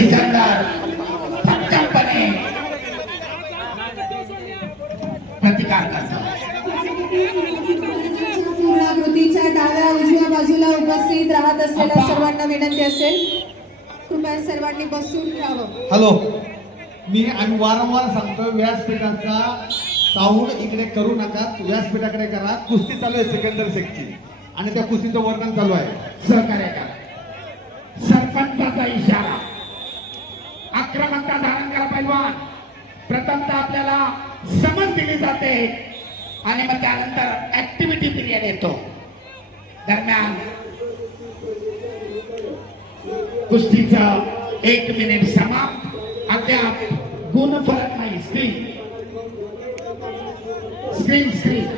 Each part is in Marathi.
सिकंदर पक्कापणे प्रतिकार करतो. पूर्णाकृतीच्या डाव्या उजव्या बाजूला उपस्थित राहत असलेल्या सर्वांना विनंती असेल, कृपया सर्वांनी बसून राहावं. हॅलो, आम्ही वारंवार सांगतो व्यासपीठाचा साऊंड इकडे करू नका, व्यासपीठाकडे करा. कुस्ती चालू आहे सिकंदर शेखची आणि त्या कुस्तीचं वर्णन चालू आहे. सहकार्य करा. सरपंचाचा इशारा, आक्रमकता धारण करा पैलवान. प्रथमतः आपल्याला समज दिली जाते आणि मग त्यानंतर ऍक्टिव्हिटी पिरियड येतो. दरम्यान कुस्तीचं 1 मिनिट समाप्त. अद्याप गुणफलक नाही. स्क्रीन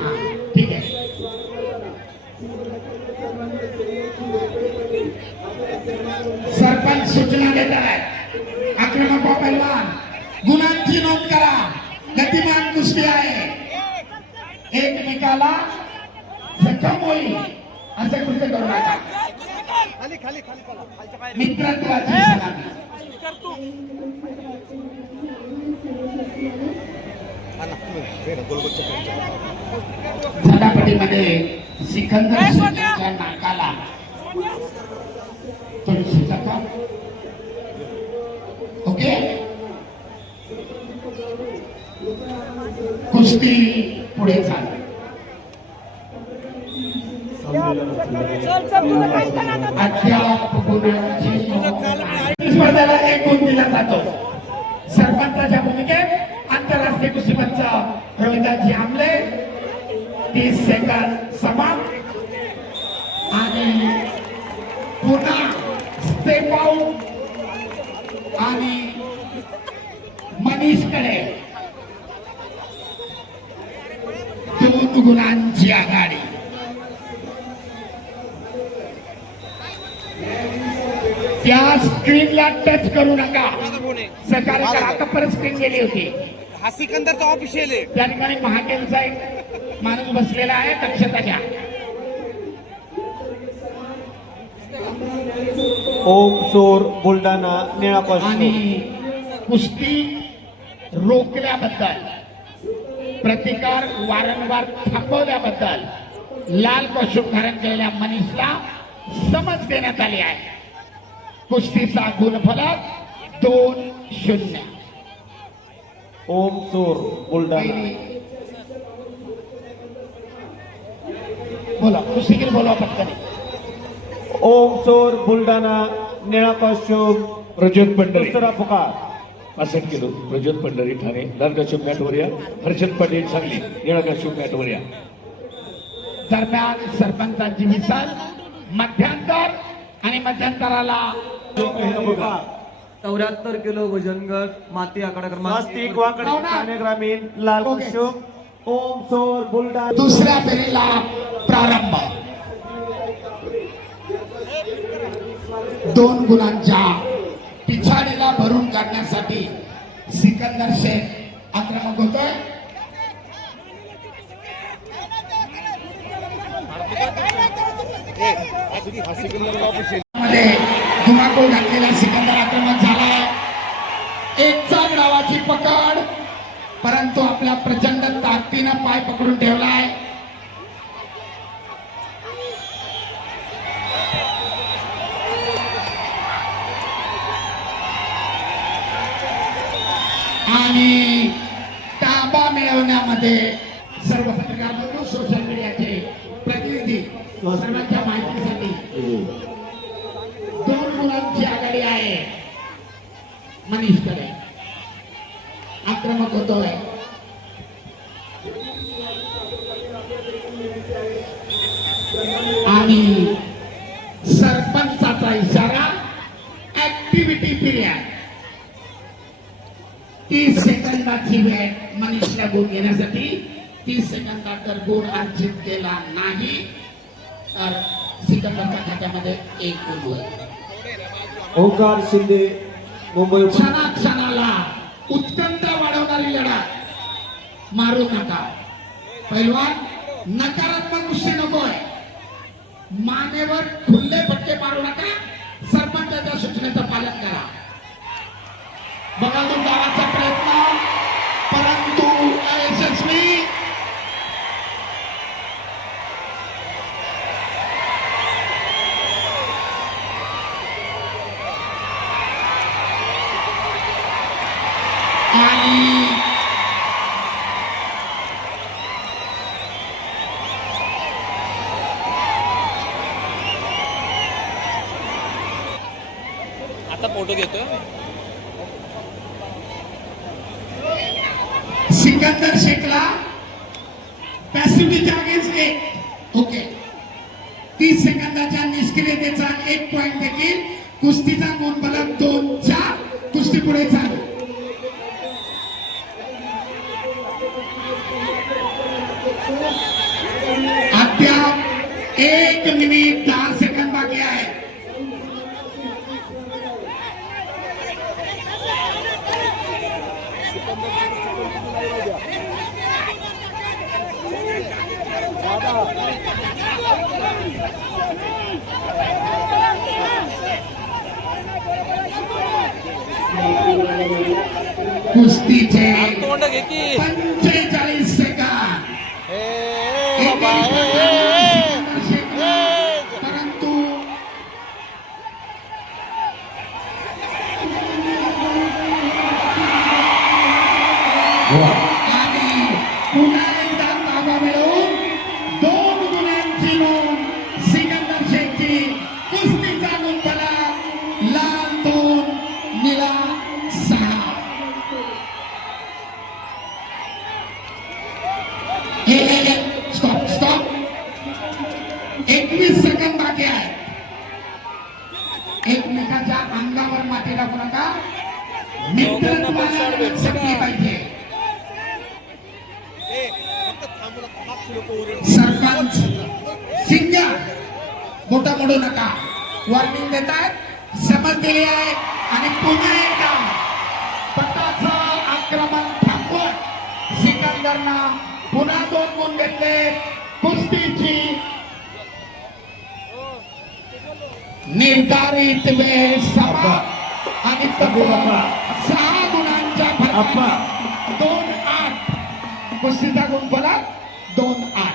हा ठीक आहे. सरपंच सूचना देत आहेत. आक्रमक पैलवान, गुणांची नोंद करा. गतिमान कुस्ती आहे. एकमेकाला जखम होईल असं कृत्य करू नका. मित्रत्वाची सलामी. झटापटीमध्ये सिकंदर शेखच्या नाकाला थोडीशी जखम. ओके, कुस्ती पुढे चालू. अद्याप गुणांची स्पर्धेला 1 गुण दिला जातो. सरपंचाच्या भूमिकेत आंतरराष्ट्रीय कुस्ती मंच रोहिदाजी आमले. 30 सेकंद समाप्त आणि पुन्हा स्टेप आउट आणि मनीषकडे 2 गुणांची आघाडी. त्या स्क्रीनला टच करू नका. सहकार्य करा. आता परत स्क्रीन गेली होती. हा सिकंदरचा ऑफिशियल आहे. त्या ठिकाणी महाकेलचा एक माणूस बसलेला आहे. दक्षता घ्या. ओम सोर बुलढाणा निळापासून आणि कुस्ती रोखल्याबद्दल, प्रतिकार वारंवार थांबवल्याबद्दल लाल कॉस्ट्यूम धारण केलेल्या मनीषला समज देण्यात आली आहे. कुस्तीचा गुणफलक 2-0. ओम सोर बुलढाणा. बोला कुस्तीगीर, बोला पटकन. ओम सोर बुलढाणा निळापासून प्रज्योत पंढरी दुसरा पुकार. 65 किलो. प्रज्योत पंढरी ठाणे लाल कश्यप मॅटवर या. हर्षद पाटील सांगली निळा कश्यप मॅटवर या. दरम्यान सरपंचांची मिसाल, मध्यांतर आणि मध्यंतराला 74 किलो वजन गट माती आकडा क्रमांक नास्तिक वाकडी ठाणे ग्रामीण लाल कश्यप. ओम सोर बुलढाणा. दुसऱ्या फेरीला प्रारंभ. 2 गुणांच्या पिछाडीला भरून काढण्यासाठी सिकंदर शेख आक्रमक होतोय. मध्ये धुमाकूळ घातलेला सिकंदर आक्रमक झाला. एक चाक डावाची पकड, परंतु आपल्या प्रचंड ताकदीनं पाय पकडून ठेवलाय. आणि ताबा मिळवण्यामध्ये सर्व पत्रकार बंधू, सोशल मीडियाचे प्रतिनिधी सर्वांच्या माहितीसाठी 2 गुणांची आघाडी आहे मनीषकडे. आक्रमक होतोय. आणि सरपंचाचा इशारा, ऍक्टिव्हिटी पिरियड. 30 सेकंदाची वेळ मनीषला गुण घेण्यासाठी. 30 सेकंदात जर गुण अर्जित केला नाही तर सिकंदरच्या खात्यामध्ये 1 गुण होईल. ओंकार शिंदे मुंबई. क्षणाक्षणाला उत्कंठा वाढवणारी लढत मारू नका. पैलवान, नकारात्मक कुस्ती नकोय. मानेवर खुल्ले फटके मारू नका. सरपंचाच्या सूचनेचं पालन करा. बगलतून डावाचा प्रयत्न परंतु अयशस्वी. आणि आता फोटो घेतो. सिकंदर शेखला पॅसिव्हिटीच्या अगेन्स्ट एक. ओके, 30 सेकंदाच्या निष्क्रियतेचा 1 पॉइंट देखील. कुस्तीचा गुण बलक 2-4. कुस्ती पुढे चालू. अद्याप 1 मिनिट 10 सेकंद बाकी आहे. कुस्तीचे तोंड घे की 45 सेकंद. परंतु आणि पुन्हा एकदा ताबा मिळवून 2 गुणांची नोंद सिकंदर शेखची. कुस्तीचा गुणफला लाल 2 निळा 6. Stop stop. 21 सेकंद बाकी आहे. एकमेकाच्या अंगावर माती टाकू नका. मित्रत्वाला शक्ती पाहिजे. सरपंच सिंगा मोठा मोडू नका. वॉर्निंग देतात, समज दिली आहे. आणि पुन्हा एकदा पटाचं आक्रमण थांबवत सिकंदरनं पुन्हा 2 गुण घेतले. कुस्तीची निर्धारित वेळ समाप्त आणि तब्बल 6 गुणांच्या फरकाने 2-8. कुस्तीचा गुणफलक 2-8.